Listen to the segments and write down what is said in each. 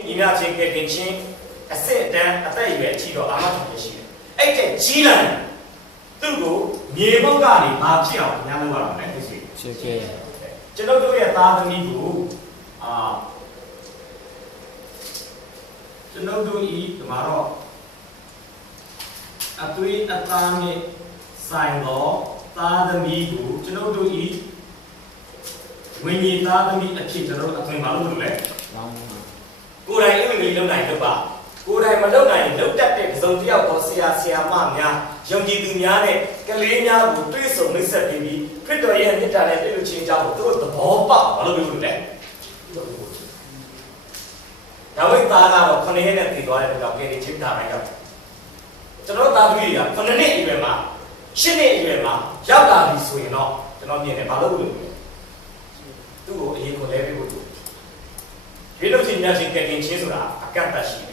你们这个年轻，一月几多，阿妈同些些，哎，这既然都过年末家里把票，年末话来就是，这都要打的弥补啊，这都以怎么咯？啊，对，啊，打的三个打的弥补，这都以。when you start to meet a teacher, I think malu tu le. Kurai ini ni lom naik tu ba. Kurai malu naik, lom tak dek zontiau kau sia mamnya, yang di dunia ni, kelihnya butuh semua sertifi. Kita yang kita ni perlu cinta betul tu apa malu tu le. Kalau kita nak kau ni hendak tiga hari kita kini cinta mereka. Jangan tak beri ya, kau ni ibu mah, sini ibu mah, jauh dah disui no, jangan ni malu tu. Tu ini kau lebih betul. Hidup sini nasi kekin cina sudah akan tasih.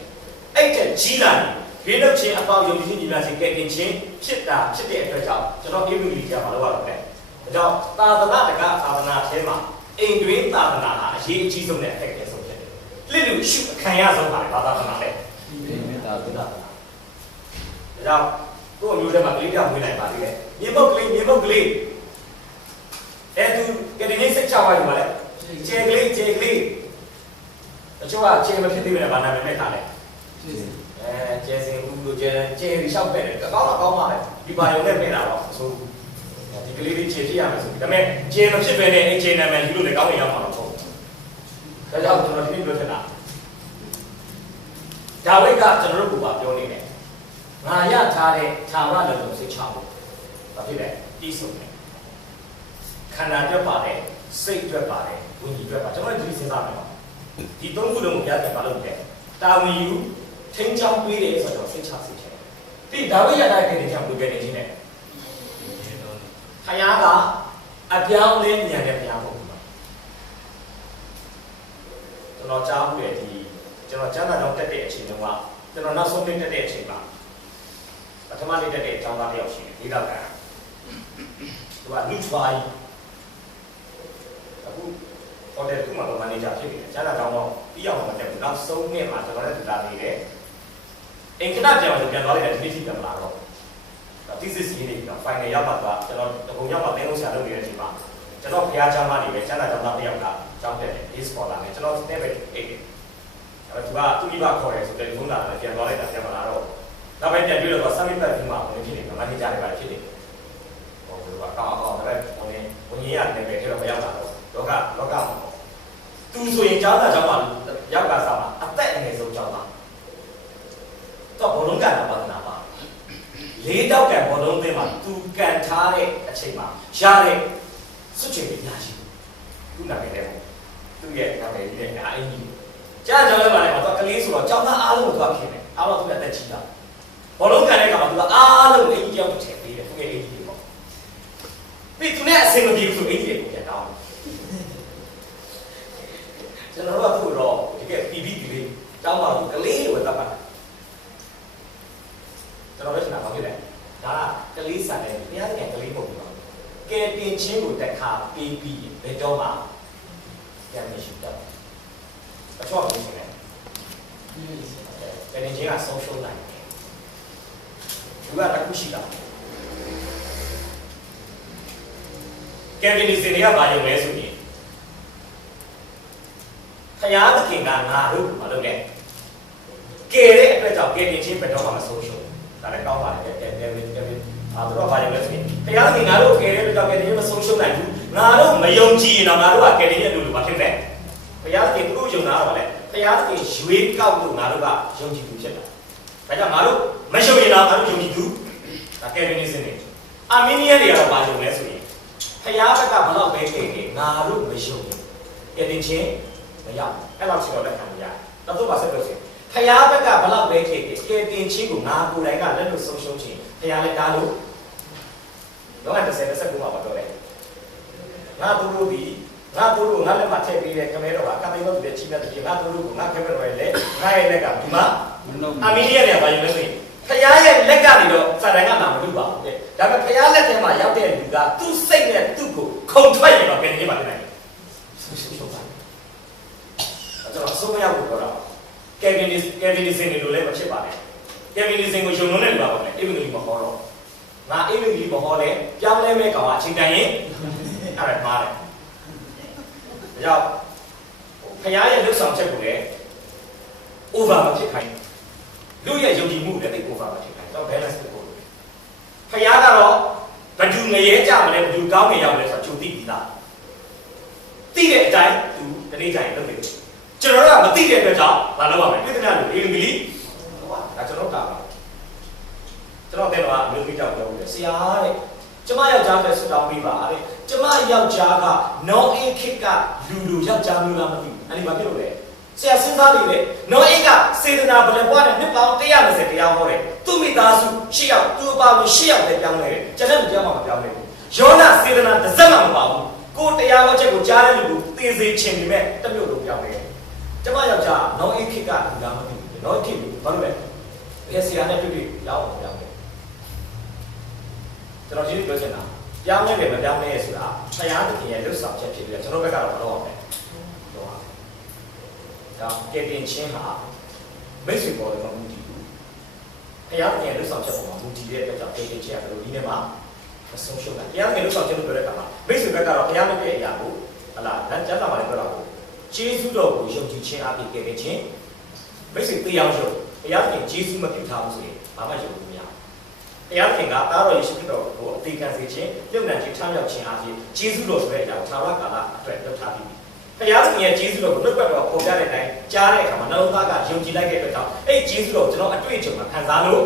Aja jiran. Hidup sini apa yang di sini nasi kekin cina cita kerja. Jangan ibu lihat malu malu deh. Jangan tak tanah tema. Ingin tak tanah, ini cuma nak kerja saja. Lalu syuk kaya sampai tak tanah deh. Jangan kau ni udah maklum dia mulai balik deh. Ni mau tu kerana secawa juga le, cekli, coba cek macam tu mana mana mana tak le, cek sehulu cek risau ber, kau mana, di bawah ni mana lah, so, di keli cek dia macam, tapi cek macam mana, cek nama dulu le kau yang mana tu, kalau tu nanti dulu sana, jauh kat cenderung buat jauh ni, ngaya cari cara dalam secawa, tapi le, isu ni. Karena dia pada, sih dia pada, bunyi dia pada. Jangan jadi sesuatu apa. Di tunggu dulu dia tak kalau dia. Tahu you, tinggal pilih saja secara. Tapi dah boleh ada yang tinggal pilih ni. Hayat ada yang lain yang ada yang bukan. Kalau jauh di, kalau jangan ada yang terdekat cuma, kalau nak somai terdekat cuma. Macam mana terdekat jauh dia sih, tidak kan? Tuan lupa. Hotel tu mahu manajer sini. Jangan tahu dia orang macam nak songnya macam mana tu dah ni le. Engkau jangan macam orang yang jadi tidak malu. Tapi sisi ini, final yang apa? Kalau punya apa tengok siapa dia cuma. Kalau dia jangan ni, jangan jangan dia orang jangan dia di sekolah ni. Kalau step kalau tu iba korek, so telefon dah dia orang yang tidak malu. Tapi dia dulu pas sampai pada rumah, mungkin ni manajer ada sini. Oh, kalau tapi punya yang ni dia orang yang malu. Loka. Tu suai jalan jalan, yang kat sama. Atas ni so jalan. Tu bolong kan apa? Ledak kan bolong tu mah. Tu kan cari macam cari suci ni aja. Tu nak kena. Tu ye nak kena ini. Jangan jalan mana? Atau kali suruh jalan alu tu apa ni? Alu tu ada cita. Bolong kan ni kalau tu alu ini dia tu cekli. Tu ye ini. Tapi tu ni semua dia tu ini dia tahu. Jangan lupa tu roh, jika TV gini, jangan lupa keli buat apa? Jangan lupa nak apa ni? Dah keli sana, ni ada yang keli pun. Ketin cium dekat baby, betul mah? Yang ni sudah. Macam apa ni sebenarnya? Ketin cium social life. Juga ada kusi dah. Ketin di sini apa yang mesum ni? Hayat kita ngaruh malu ni. Kere apa kere cium betul sama social. Kalau kau ada, apa apa yang lesbi. Hayat kita ngaruh kere betul kere cium social lagi. Ngaruh mayongji ngaruh kere ni dulu macam ni. Hayat kita tu jauh ngaruh le. Hayat kita sweet kau tu ngaruh bah yongji tu cina. Macam ngaruh macam ni ngaruh yongji tu. Kere ni sini. Aminia dia apa yang lesbi. Hayat kita malu kere ngaruh macam ni. Kere cium. Ya, kalau sih orang kan ya, tapi bahasa tu sih. Hayat mereka balap berkeke, ketin cium ngaku mereka lalu social cium. Hayat mereka lalu, orang tu saya rasa gua apa tu le. Ngaku dulu, ngaku macam bila kamera, kami itu dia cina tu, ngaku dulu, ngaku kamera le, ngaku mereka cuma, aminia ni apa yang ni? Hayat mereka ni do, saya dengar nama dulu bah. Tapi hayat mereka mah yang dia juga, tu saya tu kau kontrol ni apa ni macam ni. Semua yang berkorang, Calvinism လိုလည်းမဖြစ်ပါနဲ့ Calvinism ကိုယုံလုံးနဲ့ပြောပါမယ် Evangelical မဟောတော့ငါ Evangelical မဟောလဲပြောင်းလဲမဲ့ကောင်အချိန်တန်ရင်အဲ့ဒါမှားတယ်ဒါကြောင့်ဖခင်ရဲ့လှုပ်ဆောင်ချက်ကိုလည်း over မဖြစ်ခိုင်းလူရဲ့ယုံကြည်မှုလည်းတိတ် over မဖြစ်ခိုင်းတော့ balance ကိုပို့လို့ဖခင်ကတော့ဘယ်သူငရဲကြမလဲဘယ်သူကောင်းငယ်ရောက်လဲဆိုတော့ချုပ်သိပြီးသားသိတဲ့အတိုင်းသူတနေ့ကျရင်လုပ်တယ်ကျွန်တော်ကမသိတဲ့အတွက်ကြောင့်မလုပ်ရမယ်ပြည်ထနာလူအင်္ဂလိပ်ဒါကျွန်တော်တာပါကျွန်တော်တဲ့တော့အမျိုးကြီးကြောက်ပြောတယ်ဆရာတဲ့ကျမယောက်ျားပဲဆူတောင်းပေးပါတဲ့ကျမယောက်ျားကနောအေးခေတ်ကလူယောက်ျားမျိုးလားမသိဘူးအဲ့ဒီမှာဖြစ်လို့လေဆရာစဉ်းစားနေတယ်နောအေးကစေတနာဘယ်လိုပွားတယ်နှစ်ပေါင်း120တရားဟောတယ်သူ့မိသားစု10ယောက်သူ့အပါဝင်10ယောက်ပဲပြောင်းလဲတယ်ကျွန်တော်တရားမှမပြောင်းလဲဘူးယောနာစေတနာတစ်စက်မှမပါဘူးကိုတရားဟောချက်ကိုကြားတဲ့လူကိုသေစေခြင်းပေမဲ့တမျိုးလုံးပြောင်းလဲကျမယောက်ျားနောအေးခေတ်ကလူလားမသိဘူးနောအေးခေတ်ဘာလို့လဲဘယ်ဆရာနဲ့တွေ့ရောက်အောင်ပြောင်းလဲကျွန်တော်ဒီလိုပြောချင်တာပြောင်းလဲတယ်မပြောင်းလဲဆိုတာဆရာသခင်ရဲ့လွတ်ဆောင်ချက်ဖြစ်ပြီးတော့ကျွန်တော်ဘက်ကတော့မလုပ်အောင်ပဲတော့ဒါကဲတင်ချင်းဟာမိတ်ဆွေပေါ်တော့မူတည်ဘူးဆရာသခင်ရဲ့လွတ်ဆောင်ချက်ပေါ်မှာမူတည်တဲ့အတွက်ကြောင့်ကဲတင်ချင်းကဘယ်လိုဒီနေ့မှာမဆုံးရှုံးတာဆရာသခင်လွတ်ဆောင်ချက်လို့ပြောတဲ့အခါမှာမိတ်ဆွေဘက်ကတော့ဆရာမပြည့်အရာကိုဟလာလမ်းကျမ်းစာမှာလည်းပြောတာကိုကျေးဇူးတော်ကိုယုံကြည်ခြင်းအပြင်ကဲတင်ချင်းမိတ်ဆွေတရားရုံဆရာသခင်ကျေးဇူးမပြုထားဘူးဆိုရင်ဘာမှယုံလို့မရဘူးတရားခင်ကသားတော်ယေရှုခရစ်တော်ကိုအသေးခံစေခြင်းပြုတ်နံခြင်းထမ်းမြောက်ခြင်းအပြင်ဂျေဇုတော်ဆိုတဲ့အကြောင်းသာဝကာလအတွက်လုပ်ထားပြီးပြီတရားခင်ရဲ့ဂျေဇုတော်ကိုနှုတ်ကပတ်တော်ပေါ်ပြတဲ့အတိုင်းကြားတဲ့အခါမှာနှလုံးသားကယုံကြည်လိုက်တဲ့အတွက်ကြောင့်အဲ့ဂျေဇုတော်ကျွန်တော်အတွေ့အကြုံမှာခံစားလို့ဒ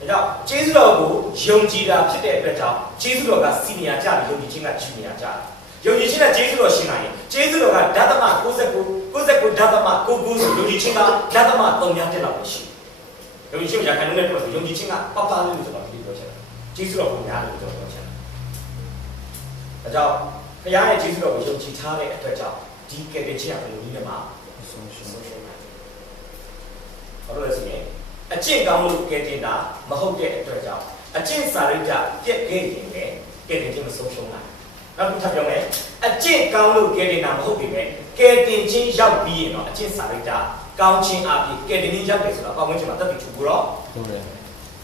ါကြောင့်ဂျေဇုတော်ကိုယုံကြည်တာဖြစ်တဲ့အတွက်ကြောင့်ဂျေဇုတော်ကစီနီယာကြပြီးယုံကြည်ခြင်းကဂျူနီယာကြယုံကြည်ခြင်းနဲ့ဂျေဇုတော်ရှင်းနိုင်ရင်ဂျေဇုတော်ကဓာတမ99ဓာတမ99ဆိုယုံကြည်ခြင်းကဓာတမ3များတက်လောက်ရှိယုံကြည်ခြင်းရခိုင်လို့လည်းပြောယုံကြည်ခြင်းကပပလေးလို့ကျွန်တော်ပြောချင်တယ်ကျေးဇူးတော်ကိုများလို့ကျွန်တော်ပြောချင်တယ်ဒါကြောင့်ဘုရားရဲ့ကျေးဇူးတော်ကိုယုံကြည်ထားတဲ့အတွက်ကြောင့်ဒီကဲတဲ့ခြင်းကဘယ်လိုနည်းနဲ့မှဆုံးရှုံးနိုင်တယ်ဘာလို့လဲဆိုရင်အကျင့်ကောင်းလို့ကဲတင်တာမဟုတ်တဲ့အတွက်ကြောင့်အကျင့်စာရိတ္တပြက်ခဲ့ရင်လည်းကဲတင်ခြင်းမဆုံးရှုံးနိုင်နောက်တစ်ခါပြောမယ်အကျင့်ကောင်းလို့ကဲတင်တာမဟုတ်ပေမဲ့ကဲတင်ခြင်းရောက်ပြီးရင်တော့အကျင့်စာရိတ္တကောင်းခြင်းအပြင်ကဲတင်ခြင်းရောက်တယ်ဆိုတော့ပတ်ဝန်းကျင်မှာတက်ပြီးထူဖို့တော့ဟုတ်တယ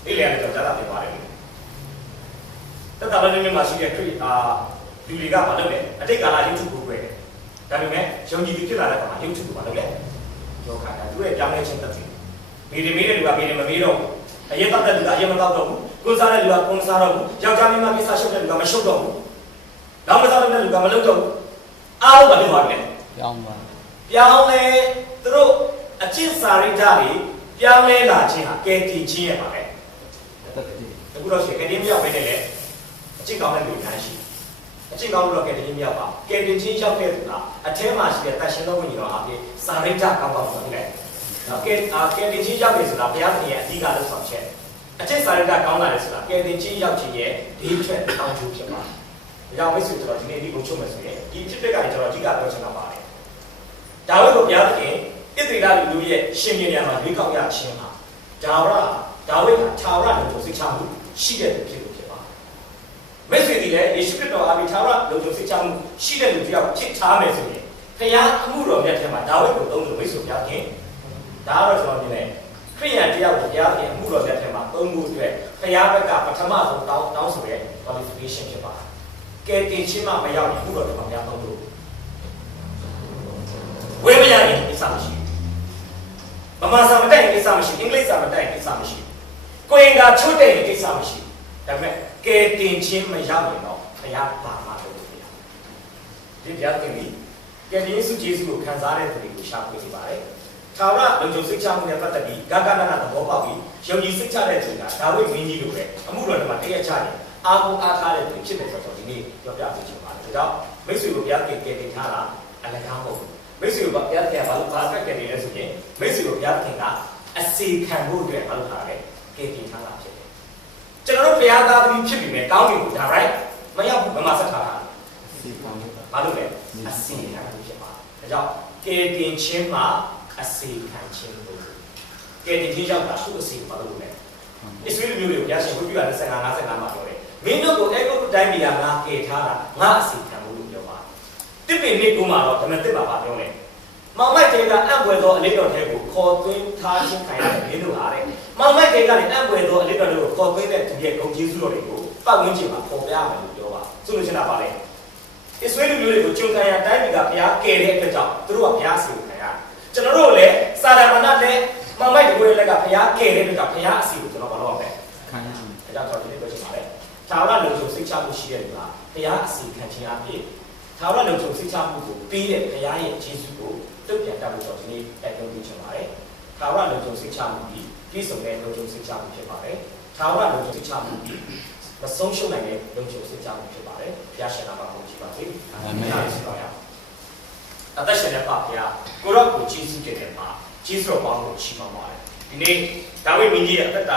်ဒီလေရတယ်ကျွန်တော်ကြားတာပြပါတယ်တက်တာလည်းမြန်မာရှိတဲ့ခရစ်လူတွေကမလုပ်နဲ့အတိတ်ကာလ YouTube ကိုတွေ့တယ်ဒါပေမဲ့ယုံကြည်ပြီးဖြစ်လာတဲ့အခါမှာ YouTube ကိုမလုပ်နဲ့ယောဂါဒါသူရဲ့ပြောင်းလဲခြင်းတက်တယ်မိတွေမေးတဲ့လူကမေးတယ်မမေးတော့ဘူးအရင်တောက်တဲ့လူကအရင်မတောက်တော့ဘူးကိုယ်စားတဲ့လူကကိုယ်စားတော့ဘူးယောက်ျားမိန်းမကိစ္စရှုပ်တဲ့လူကမရှုပ်တော့ဘူးနောက်မစားတဲ့လူကမလုပ်တော့ဘူးအားလုံးကပြောပါတယ်ပြောင်းလဲသူတို့အကျင့်စာရိတ္တတွေပြောင်းလဲလာခြင်းဟာကဲတည်ခြင်းရဲ့ပါပဲအခုတော့ကဲတည်မရောက်ဘဲနဲ့လေအကျင့်ကောင်းတဲ့လူများရှိအကျင့်ကောင်းလို့တော့ကဲတည်မရောက်ပါကဲတည်ခြင်းရောက်တဲ့သူကအထဲမှာရှိတဲ့တန်ရှင်သောဝိညာဉ်တော်အပြင်စာရိတ္တကောင်းပါဆိုတယ်နော်ကဲတည်ခြင်းရောက်ပြီဆိုတာဘုရားသခင်ရဲ့အဓိကလုပ်ဆောင်ချက်အကျင့်စာရိတ္တကောင်းလာတယ်ဆိုတာကဲတည်ခြင်းရောက်ခြင်းရဲ့ဒီထွက်တောင်းကျိုးဖြစ်ပါတယ်ဒါကြောင့်မိတ်ဆွေကျွန်တော်ဒီနေ့ဒီကိုချုပ်မယ်ဆိုရင်ဒီဖြစ်တဲ့ကနေကျွန်တော်အဓိကပြောချင်တာပါတယ်ဒါဝိဒ်ကိုဘုရားသခင်ဣသရေလလူတို့ရဲ့ရှင်ပြန်မှာရွေးကောက်ရခြင်းဟာဒါဝိဒ်ကထာဝရလုံခြုံစိတ်ချမှုရှိတဲ့သူဖြစ်လို့ဖြစ်ပါတယ်။မိတ်ဆွေတွေလည်းယေရှုခရစ်တော်အားဖြင့်ထာဝရလုံခြုံစိတ်ချမှုရှိတဲ့လူတယောက်ဖြစ်ထားမယ်ဆိုရင်ဘုရားအမှုတော်မြတ်ထဲမှာဒါဝိဒ်ကိုသုံးလို့မိတ်ဆွေဘုရားခင်ဒါကတော့ကျွန်တော်မြင်တယ်ခရိယန်တယောက်ကိုဘုရားခင်အမှုတော်မြတ်ထဲမှာသုံးဖို့အတွက်ဘုရားဘက်ကပထမဆုံးတောင်းဆိုတဲ့ qualification ဖြစ်ပါတယ်။ကဲတင်ချင်းမှမရောက်ရင်အမှုတော်တွေမှာဘုရားသုံးလို့ဝေမရရင်ကိစ္စမရှိဘူးမမစာမတိုက်ကိစ္စမရှိအင်္ဂလိပ်စာမတိုက်ကိစ္စမရှိကိုင်ကချွတ်တဲ့ကိစ္စမရှိဒါပေမဲ့ကဲတင်ချင်းမရောက်ရင်တော့ဘုရားဘာမှလုပ်လို့မရဘူးဒီဘုရားခင်ကြီးကဲတင်ယေရှုကိုခံစားတဲ့သူတွေကိုရှာဖွေနေပါတယ်ထာဝရလုံခြုံစိတ်ချမှုနဲ့ပတ်သက်ပြီးဂဂနနာသဘောပေါက်ပြီးယုံကြည်စိတ်ချတဲ့သူကဒါဝိဒ်မင်းကြီးလိုပဲအမှုတော်တွေမှာတည့်ရချတယ်အာကိုအားထားတဲ့သူဖြစ်တယ်ဆိုတော့ဒီနေ့ပြောပြပေးချင်ပါတယ်ဒါကြောင့်မိတ်ဆွေကိုဘုရားခင်ကဲတင်ထားတာအလကားမဟုတ်ဘူးမိတ်ဆွေကဘုရားခင်ကဘာလို့ဘာကဲတင်လဲဆိုရင်မိတ်ဆွေကိုဘုရားခင်ကအစီခံဖို့အတွက်ဘာလို့ထားလဲကဲတင်ထားတာဖြစ်တယ်ကျွန်တော်တို့ဘုရားသားသမီးဖြစ်ပြီမဲ့ကောင်းပြီကိုဒါ right မရောက်ဘူးမမဆက်ထားတာအစီခံဖို့ဘာလို့လဲအစီခံဖို့ဖြစ်ပါတယ်ဒါကြောင့်ကဲတင်ခြင်းမှာအစီခံခြင်းလို့ကဲတင်ခြင်းရောက်တာသူ့အစီဘာလို့လဲအစ္စရေးလူမျိုးတွေကိုဘုရားရှင်ဝိပုယ25မှာပြောတယ်မင်းတို့ကိုအဲဂုတ္တုတိုင်းပြည်ကငါကယ်ထားတာငါအစီခံဖို့လို့ပြောပါတစ်ပင်နေ့ကိုမှတော့ဓမ္မသစ်မှာပြောတယ် မောင်မိုက်တေကအံ့ဖွယ်သောအလေးတော်ထဲကိုခေါ်သွင်းထားခြင်းခံရတဲ့မင်းတို့ဟာတဲ့မောင်မိုက်တေကလည်းအံ့ဖွယ်သောအလေးတော်တွေကိုခေါ်သွင်းတဲ့သူရဲ့ဂုဏ်ကျေးဇူးတော်တွေကိုပတ်ဝန်းကျင်မှာပေါ်ပြမယ်လို့ပြောပါဆိုလိုချင်တာပါလေအစ္စရေးလူမျိုးတွေကိုဂျုံခံရတိုင်းပြည်ကဘုရားကယ်တဲ့အတွက်ကြောင့်သူတို့ကဘုရားအစီကိုခံရတယ်ကျွန်တော်တို့လည်းစာတမဏတ်နဲ့မောင်မိုက်တေရဲ့လက်ကဘုရားကယ်တဲ့အတွက်ကြောင့်ဘုရားအစီကိုကျွန်တော်မလုပ်အောင်ပဲခံရမယ်အဲကြောင့်ကျွန်တော်ဒီလိုပြောချင်ပါတယ်သာဝရလုံခြုံစိတ်ချမှုရှိတဲ့လူကဘုရားအစီခံခြင်းအပြင်သာဝရလုံခြုံစိတ်ချမှုကိုပေးတဲ့ဘုရားရဲ့ကျေးဇူးကိုတုတ်ပြန်တတ်လို့ကျွန်တော်ဒီနေ့တိုက်တွန်းပေးချင်ပါတယ်။သာဝရလုံခြုံစိတ်ချမှုပြီးပြည့်စုံတဲ့လုံခြုံစိတ်ချမှုဖြစ်ပါတယ်။သာဝရလုံခြုံစိတ်ချမှုပြီးမဆုံးရှုံးနိုင်တဲ့လုံခြုံစိတ်ချမှုဖြစ်ပါတယ်။ဘုရားရှင်နာမကိုကြည်ပါစေ။အာမင်။အသက်ရှင်တဲ့ပါဘုရားကိုရောကိုကျေးဇူးတင်တဲ့ပါကျေးဇူးတော်ပေါင်းကိုချီးမွမ်းပါတယ်။ဒီနေ့ဒါဝိမင်းကြီးရဲ့အသက်တာ